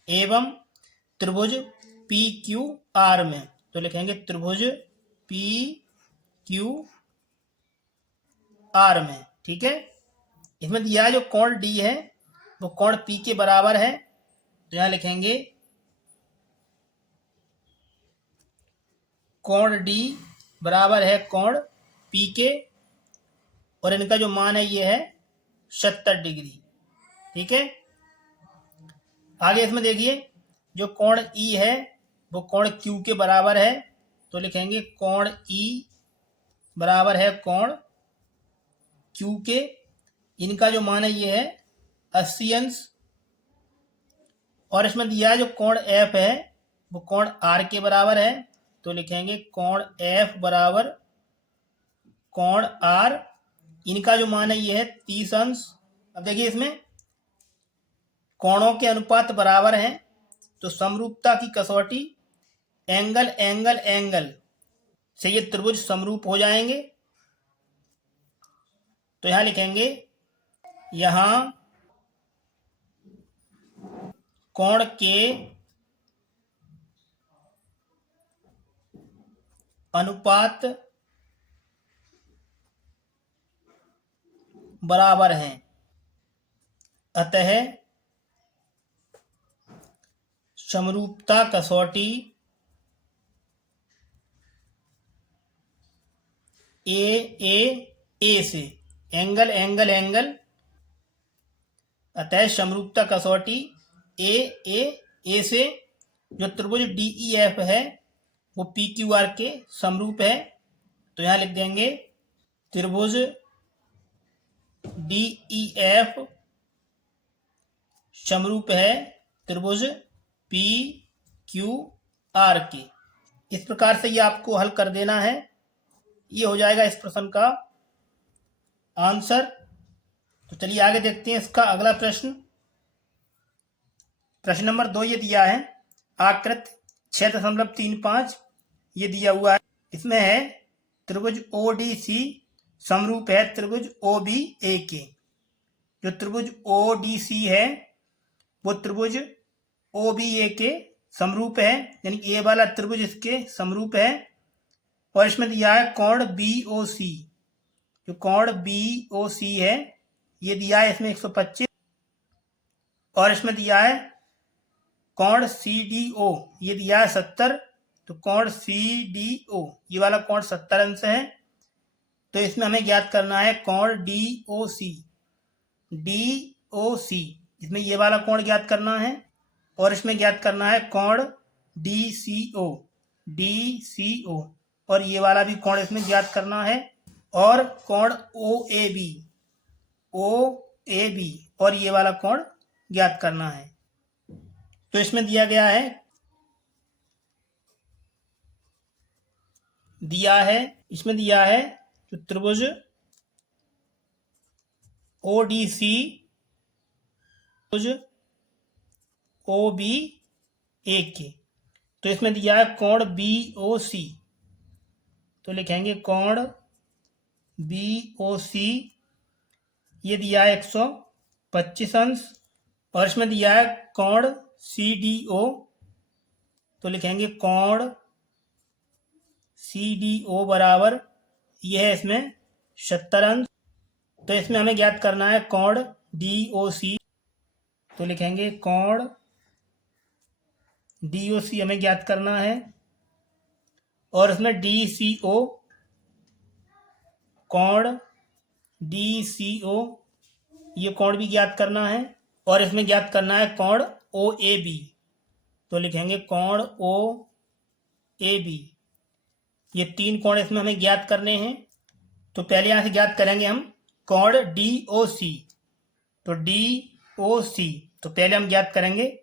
एवं त्रिभुज पी क्यू आर में, तो लिखेंगे त्रिभुज पी क्यू आर में। ठीक है, इसमें दिया जो कोण डी है वो कोण पी के बराबर है, तो यहां लिखेंगे कोण डी बराबर है कोण पी के, और इनका जो मान है ये है 70 डिग्री। ठीक है, आगे इसमें देखिए जो कोण ई है वो कोण क्यू के बराबर है, तो लिखेंगे कोण ई बराबर है कोण क्यू के, इनका जो मान है ये है 80 अंश, और इसमें दिया है जो कोण एफ है वो कोण आर के बराबर है, तो लिखेंगे कोण एफ बराबर कोण आर, इनका जो मान है ये है 30 अंश। अब देखिए इसमें कोणों के अनुपात बराबर हैं, तो समरूपता की कसौटी एंगल एंगल एंगल से ये त्रिभुज समरूप हो जाएंगे। तो यहां लिखेंगे यहां कोण के अनुपात बराबर हैं, अतः समरूपता कसौटी ए से एंगल एंगल एंगल, अतः समरूपता कसौटी ए से जो त्रिभुज डी ई एफ है वो पी क्यू आर के समरूप है। तो यहां लिख देंगे त्रिभुज डी ई एफ समरूप है त्रिभुज पी क्यू आर के। इस प्रकार से ये आपको हल कर देना है, ये हो जाएगा इस प्रश्न का आंसर। तो चलिए आगे देखते हैं इसका अगला प्रश्न। प्रश्न नंबर 2 ये दिया है, आकृति 6.35 ये दिया हुआ है। इसमें है त्रिभुज ODC समरूप है त्रिभुज OBA के। जो त्रिभुज ODC है वो त्रिभुज OBA के समरूप है, यानी ए वाला त्रिभुज इसके समरूप है। और इसमें दिया है कोण BOC। जो कोण BOC है ये दिया है इसमें 125। और इसमें दिया है कोण CDO ये दिया है 70। तो कोण CDO ये वाला कोण 70 अंश है। तो इसमें हमें ज्ञात करना है कोण DOC। इसमें ये वाला कोण ज्ञात करना है। और इसमें ज्ञात करना है कोण DCO। और ये वाला भी कोण इसमें ज्ञात करना है। और कोण OAB और ये वाला कोण ज्ञात करना है। तो इसमें दिया है तो त्रिभुज ODC त्रिभुज OBA के। तो इसमें दिया है कोण BOC। तो लिखेंगे कोण BOC ये दिया है 125 अंश। और इसमें दिया है कोण CDO। तो लिखेंगे कोण CDO बराबर ये है इसमें 70 अंश। तो इसमें हमें ज्ञात करना है कोण DOC। तो लिखेंगे कोण DOC हमें ज्ञात करना है। और इसमें कोण DCO ये कोण भी ज्ञात करना है। और इसमें ज्ञात करना है कोण OAB। तो लिखेंगे कोण OAB ये 3 कोण इसमें हमें ज्ञात करने हैं। तो पहले यहाँ से ज्ञात करेंगे हम कोण DOC। तो DOC तो पहले हम ज्ञात करेंगे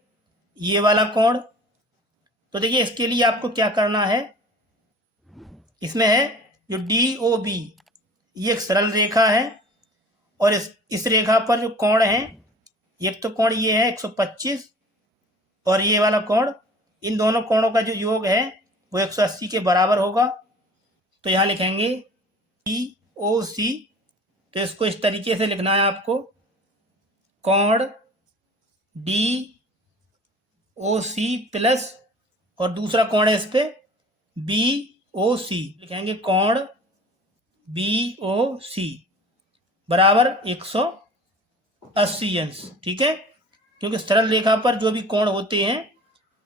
ये वाला कोण। तो देखिए इसके लिए आपको क्या करना है, इसमें है जो DOB ये एक सरल रेखा है। और इस रेखा पर जो कोण है, एक तो कोण ये है 125 और ये वाला कोण, इन दोनों कोणों का जो योग है वो 180 के बराबर होगा। तो यहाँ लिखेंगे DOC। तो इसको इस तरीके से लिखना है आपको, कोण DOC प्लस और दूसरा कोण है इस पे BOC। लिखेंगे कोण BOC बराबर 180 अंश। ठीक है, क्योंकि सरल रेखा पर जो भी कोण होते हैं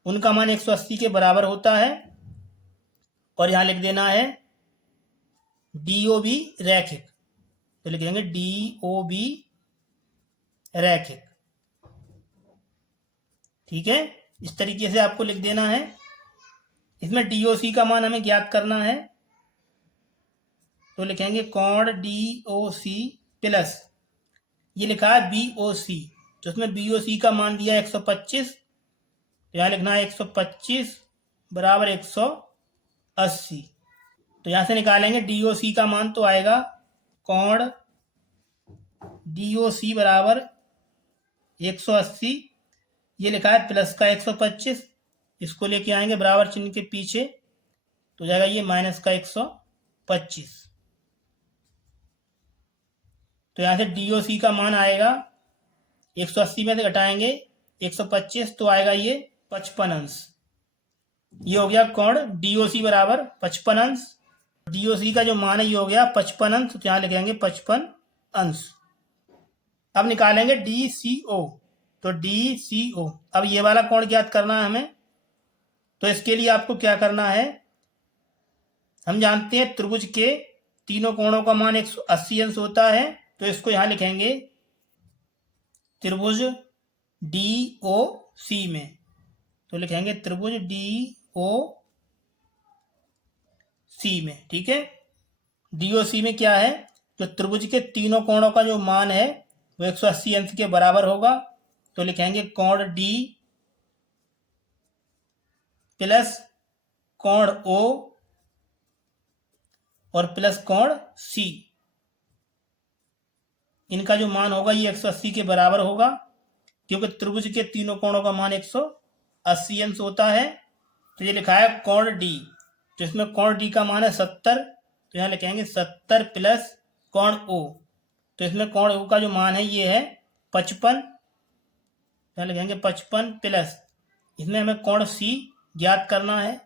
उनका मान 180 के बराबर होता है। और यहाँ लिख देना है DOB रैखिक। तो लिखेंगे DOB रैखिक। ठीक है, इस तरीके से आपको लिख देना है। इसमें DOC का मान हमें ज्ञात करना है। तो लिखेंगे कोण DOC प्लस ये लिखा है BOC। तो इसमें BOC का मान दिया है 125। तो यहाँ लिखना है 125 बराबर 180। तो यहाँ से निकालेंगे DOC का मान, तो आएगा कोण DOC बराबर 180। ये लिखा है प्लस का 125, इसको लेके आएंगे बराबर चिन्ह के पीछे, तो जाएगा ये माइनस का 125। तो यहाँ से DOC का मान आएगा 180 में से घटाएंगे 125, तो आएगा ये 55 अंश। ये हो गया कोण DOC बराबर 55 अंश। DOC का जो मान है ये हो गया 55 अंश। तो यहाँ लिखेंगे 55 अंश। अब निकालेंगे DCO। तो DCO, अब ये वाला कोण ज्ञात करना है हमें। तो इसके लिए आपको क्या करना है, हम जानते हैं त्रिभुज के तीनों कोणों का मान 180 अंश होता है। तो इसको यहां लिखेंगे त्रिभुज DOC में। तो लिखेंगे त्रिभुज DOC में। ठीक है, DOC में क्या है, जो त्रिभुज के तीनों कोणों का जो मान है वो 180 अंश के बराबर होगा। तो लिखेंगे कोण D प्लस कोण O और प्लस कोण C। इनका जो मान होगा ये 180 के बराबर होगा, क्योंकि त्रिभुज के तीनों कोणों का मान 180 अंश होता है। तो ये लिखा है कोण डी, तो इसमें कोण डी का मान है 70, तो यहाँ लिखेंगे 70 प्लस कोण ओ, तो इसमें कोण ओ का जो मान है ये है 55, यहाँ लिखेंगे 55 प्लस, इसमें हमें कोण सी ज्ञात करना है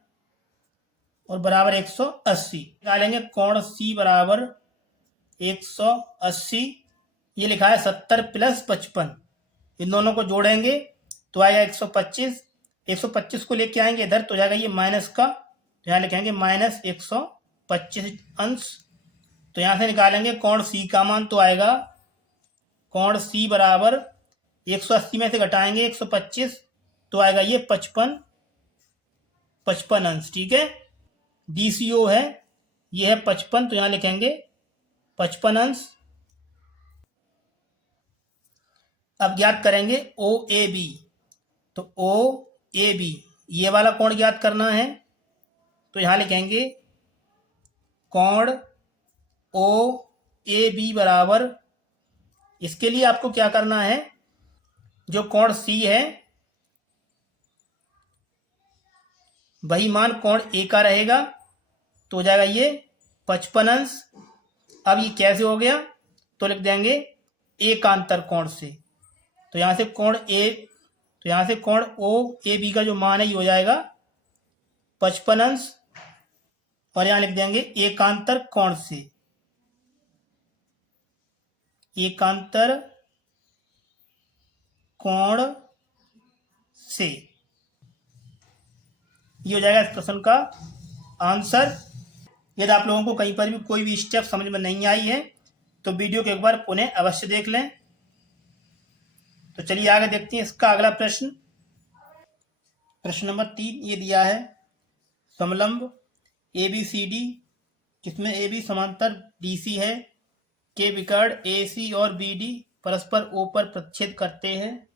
और बराबर 180 निकालेंगे। कोण सी बराबर 180, ये लिखा है 70 प्लस 55, इन दोनों को जोड़ेंगे तो आएगा 125, 125 को लेके आएंगे इधर तो जाएगा ये माइनस का, तो यहाँ लिखेंगे माइनस 125 अंश। तो यहाँ से निकालेंगे कोण सी का मान, तो आएगा कोण सी बराबर 180 में से घटाएंगे 125, तो आएगा ये 55 अंश। ठीक है, DCO है, ये है 55, तो यहाँ लिखेंगे 55 अंश। अब ज्ञात करेंगे OAB, तो OAB ये वाला कोण ज्ञात करना है, तो यहाँ लिखेंगे कोण OAB बराबर, इसके लिए आपको क्या करना है, जो कोण C है वही मान कोण A का रहेगा, तो हो जाएगा ये 55 अंश। अब ये कैसे हो गया, तो लिख देंगे एकांतर कोण से, तो यहाँ से कोण A, तो यहाँ से कोण OAB का जो मान है ये हो जाएगा 55 अंश, और यहाँ लिख देंगे एकांतर कोण से, एकांतर कोण से, ये हो जाएगा इस प्रश्न का आंसर। यदि आप लोगों को कहीं पर भी कोई भी स्टेप समझ में नहीं आई है तो वीडियो को एक बार पुनः अवश्य देख लें। तो चलिए आगे देखते हैं इसका अगला प्रश्न। प्रश्न नंबर 3 ये दिया है, समलंब ABCD जिसमें AB समांतर DC है के विकर्ण AC और BD परस्पर O पर प्रतिच्छेद करते हैं।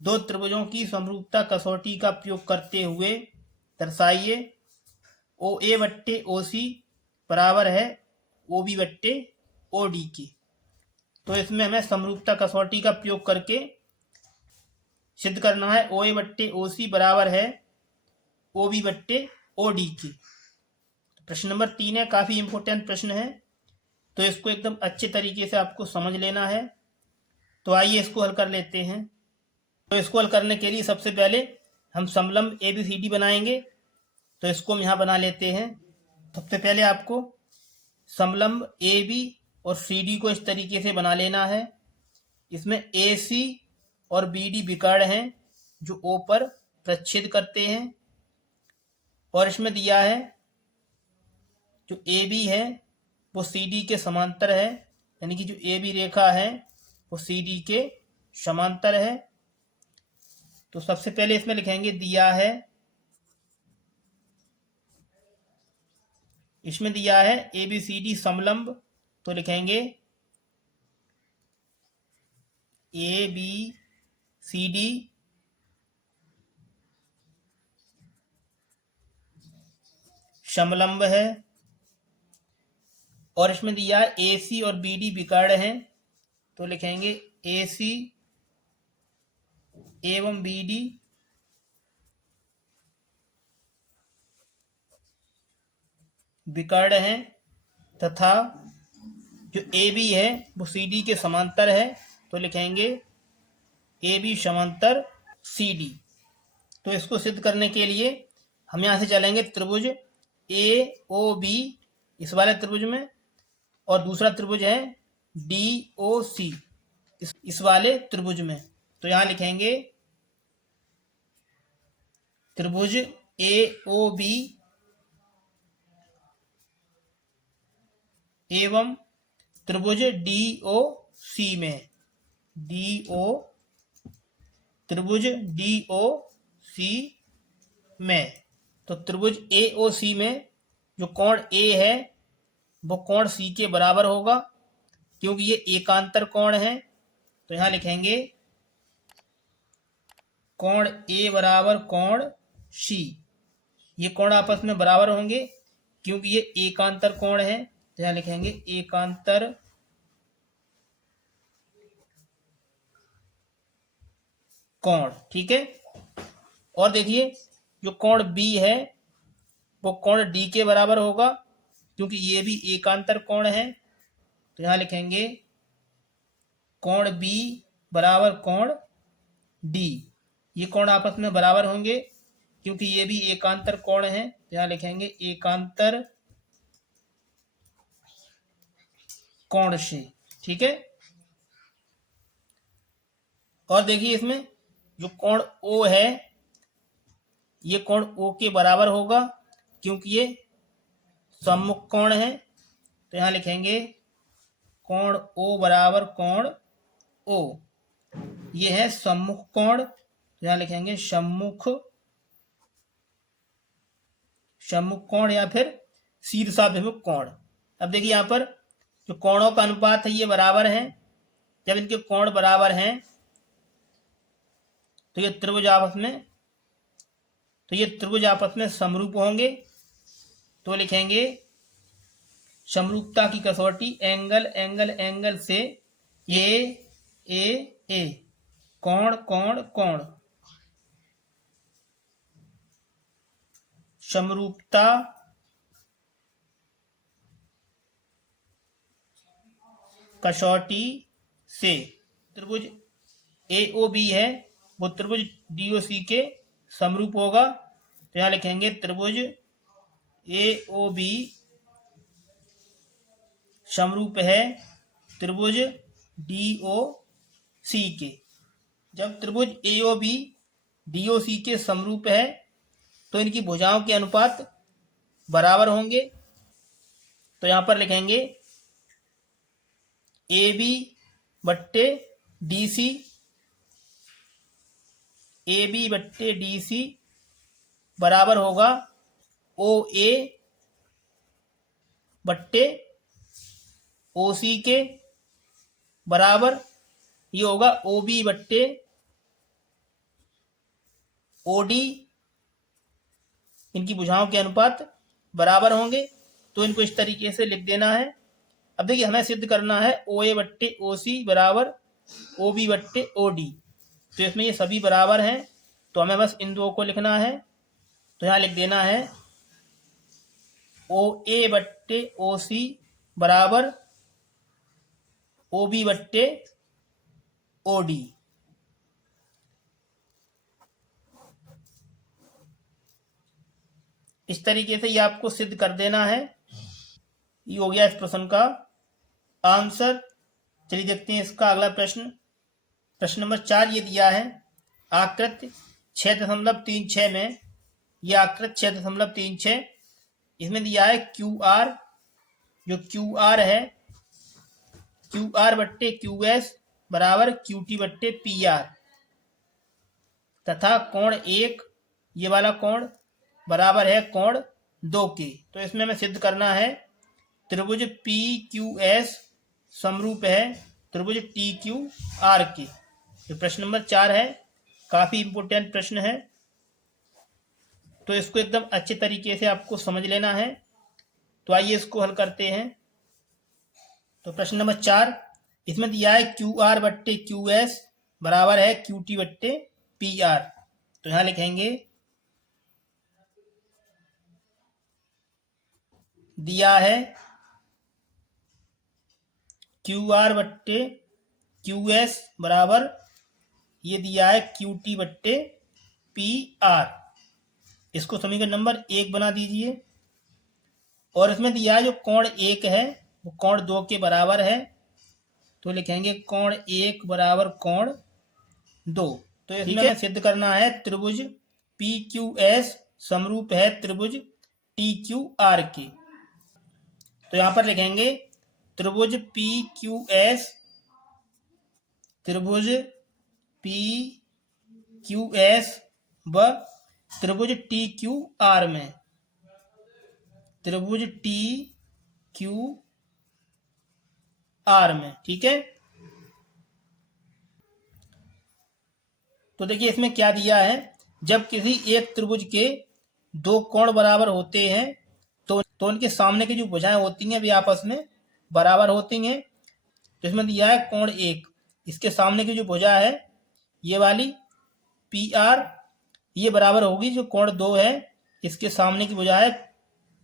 दो त्रिभुजों की समरूपता कसौटी का प्रयोग करते हुए दर्शाइए। OA बट्टे OC बराबर है OB बट्टे OD की। तो इसमें हमें समरूपता कसौटी का प्रयोग करके सिद्ध करना है OA बट्टे OC बराबर है OB बट्टे OD की। प्रश्न नंबर 3 है, काफ़ी इंपॉर्टेंट प्रश्न है, तो इसको एकदम अच्छे तरीके से आपको समझ लेना है। तो आइए इसको हल कर लेते हैं। तो इसको हल करने के लिए सबसे पहले हम समलंब ABCD बनाएंगे, तो इसको हम यहाँ बना लेते हैं। सबसे पहले आपको समलंब AB और CD को इस तरीके से बना लेना है। इसमें AC और BD विकर्ण हैं जो O पर प्रतिच्छेद करते हैं, और इसमें दिया है जो AB है वो CD के समांतर है, यानी कि जो AB रेखा है वो CD के समांतर है। तो सबसे पहले इसमें लिखेंगे दिया है, इसमें दिया है ABCD समलंब, तो लिखेंगे ABCD समलंब है, और इसमें दिया है AC और BD विकर्ण हैं, तो लिखेंगे AC एवं BD विकर्ण हैं, तथा जो AB है वो CD के समांतर है, तो लिखेंगे AB समांतर CD। तो इसको सिद्ध करने के लिए हम यहाँ से चलेंगे त्रिभुज AOB इस वाले त्रिभुज में, और दूसरा त्रिभुज है DOC इस वाले त्रिभुज में। तो यहाँ लिखेंगे त्रिभुज AOB एवं त्रिभुज DOC में, त्रिभुज DOC में। तो त्रिभुज AOC में जो कोण A है वो कोण C के बराबर होगा, क्योंकि ये एकांतर कोण है। तो यहाँ लिखेंगे कोण A बराबर कोण C, ये कोण आपस में बराबर होंगे क्योंकि ये एकांतर कोण है। तो यहाँ लिखेंगे एकांतर कोण, ठीक है। और देखिए जो कोण बी है वो कोण डी के बराबर होगा, क्योंकि ये भी एकांतर कोण है। तो यहां लिखेंगे कोण बी बराबर कोण डी। ये कोण आपस में बराबर होंगे क्योंकि ये भी एकांतर कोण है। तो यहां लिखेंगे एकांतर कोण से, ठीक है। और देखिए इसमें जो कोण ओ है ये कोण ओ के बराबर होगा क्योंकि ये सम्मुख कोण है। तो यहां लिखेंगे कोण ओ बराबर कोण ओ, ये है सम्मुख कोण। तो यहां लिखेंगे सम्मुख कोण या फिर शीर्षाभिमुख कोण। अब देखिए यहां पर जो कोणों का अनुपात है ये बराबर है। जब इनके कोण बराबर हैं तो ये त्रिभुज आपस में समरूप होंगे। तो लिखेंगे समरूपता की कसौटी एंगल एंगल एंगल से ए कोण कोण कोण। समरूपता कसौटी से त्रिभुज AOB है वो त्रिभुज DOC के समरूप होगा। तो यहां लिखेंगे त्रिभुज AOB समरूप है त्रिभुज DOC के। जब त्रिभुज AOB DOC के समरूप है तो इनकी भुजाओं के अनुपात बराबर होंगे। तो यहां पर लिखेंगे AB बट्टे DC, AB बट्टे DC बराबर होगा OA बट्टे OC के बराबर ये होगा OB बट्टे OD। इनकी भुजाओं के अनुपात बराबर होंगे। तो इनको इस तरीके से लिख देना है। अब देखिए हमें सिद्ध करना है OA बट्टे OC बराबर OB बट्टे OD। तो इसमें ये सभी बराबर हैं तो हमें बस इन दो को लिखना है। तो यहाँ लिख देना है OA बट्टे OC बराबर OB बट्टे OD। इस तरीके से ये आपको सिद्ध कर देना है। ये हो गया इस प्रश्न का आंसर। चलिए देखते हैं इसका अगला प्रश्न। प्रश्न नंबर 4 ये दिया है आकृति 6.36 में। ये आकृति 6.36 इसमें दिया है QR। जो QR है QR बट्टे QS बराबर QT बट्टे PR तथा कोण 1 ये वाला कोण बराबर है कोण 2 के। तो इसमें हमें सिद्ध करना है त्रिभुज PQS समरूप है त्रिभुज TQR के। तो प्रश्न नंबर 4 है, काफी इंपोर्टेंट प्रश्न है तो इसको एकदम अच्छे तरीके से आपको समझ लेना है। तो आइए इसको हल करते हैं। तो प्रश्न नंबर 4 इसमें दिया है QR बट्टे QS बराबर है QT बट्टे PR। तो यहां लिखेंगे दिया है QR बट्टे QS बराबर ये दिया है QT बट्टे PR। इसको समीकरण नंबर 1 बना दीजिए। और इसमें दिया है जो कोण 1 है वो कोण 2 के बराबर है। तो लिखेंगे कोण 1 बराबर कोण 2। तो इसमें हमें सिद्ध करना है त्रिभुज PQS समरूप है त्रिभुज TQR के। तो यहां पर लिखेंगे त्रिभुज PQS व त्रिभुज TQR में त्रिभुज TQR में, ठीक है। तो देखिए इसमें क्या दिया है, जब किसी एक त्रिभुज के दो कोण बराबर होते हैं तो उनके सामने की जो भुजाएं होती हैं वे आपस में बराबर होती हैं। तो इसमें दिया है कोण 1, इसके सामने की जो भुजा है ये वाली पी आर ये बराबर होगी जो कोण 2 है इसके सामने की भुजा है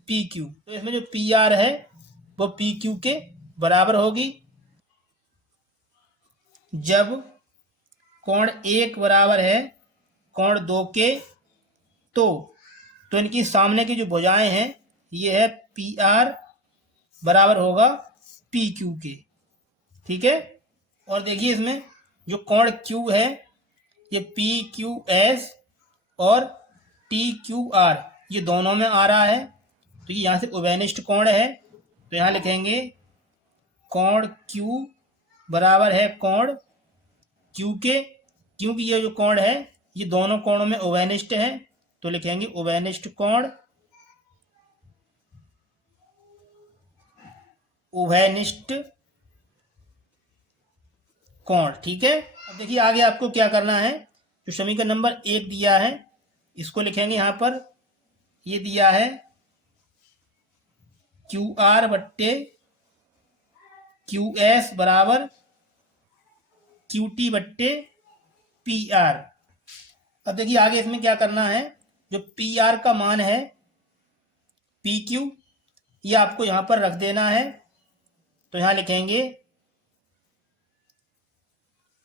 पी क्यू। तो इसमें जो पी आर है वो पी क्यू के बराबर होगी। जब कोण 1 बराबर है कोण 2 के तो इनकी सामने की जो भुजाएं हैं ये है पी आर बराबर होगा पी क्यू के। ठीक है। और देखिए इसमें जो कोण क्यू है ये पी क्यू एस और टी क्यू आर ये दोनों में आ रहा है, तो ये यहाँ से उभयनिष्ठ कोण है। तो यहाँ लिखेंगे कोण क्यू बराबर है कोण क्यू के, क्योंकि ये जो कोण है ये दोनों कोणों में उभयनिष्ठ है, तो लिखेंगे उभयनिष्ठ कोण, उभयनिष्ठ कोण। ठीक है। अब देखिए आगे आपको क्या करना है। जो समीकरण नंबर 1 दिया है इसको लिखेंगे यहाँ पर। ये दिया है क्यू आर बट्टे क्यू एस बराबर क्यू टी बट्टे पी आर। अब देखिए आगे इसमें क्या करना है। जो पी आर का मान है पी क्यू ये आपको यहाँ पर रख देना है। तो यहाँ लिखेंगे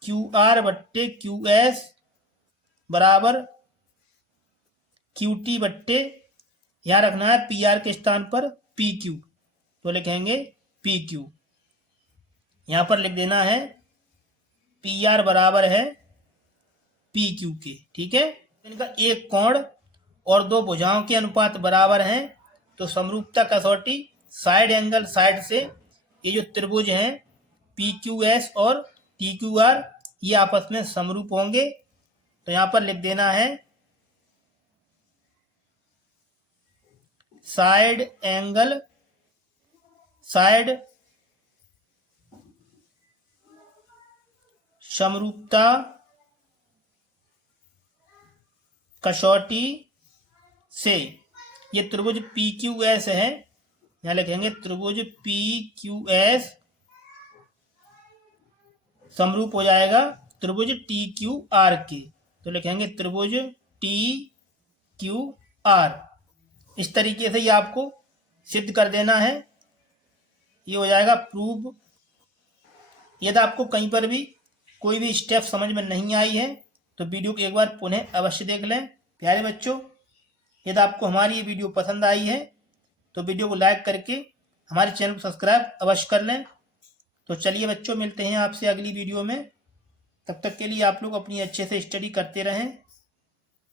क्यू आर बट्टे क्यू एस बराबर क्यू टी बट्टे, यहाँ रखना है पी आर के स्थान पर पी क्यू, तो लिखेंगे पी क्यू। यहाँ पर लिख देना है पी आर बराबर है पी क्यू के। ठीक है। इनका एक कोण और 2 भुजाओं के अनुपात बराबर हैं, तो समरूपता कसौटी साइड एंगल साइड से ये जो त्रिभुज हैं पी क्यू एस और टी क्यू आर ये आपस में समरूप होंगे। तो यहाँ पर लिख देना है साइड एंगल साइड समरूपता कसौटी से ये त्रिभुज पी क्यू एस है, यहाँ लिखेंगे त्रिभुज पी क्यू एस समरूप हो जाएगा त्रिभुज टी क्यू आर के, तो लिखेंगे त्रिभुज टी क्यू आर। इस तरीके से ये आपको सिद्ध कर देना है। ये हो जाएगा प्रूव। यदि आपको कहीं पर भी कोई भी स्टेप समझ में नहीं आई है तो वीडियो को एक बार पुनः अवश्य देख लें। प्यारे बच्चों, यदि आपको हमारी ये वीडियो पसंद आई है तो वीडियो को लाइक करके हमारे चैनल को सब्सक्राइब अवश्य कर लें। तो चलिए बच्चों, मिलते हैं आपसे अगली वीडियो में। तब तक के लिए आप लोग अपनी अच्छे से स्टडी करते रहें।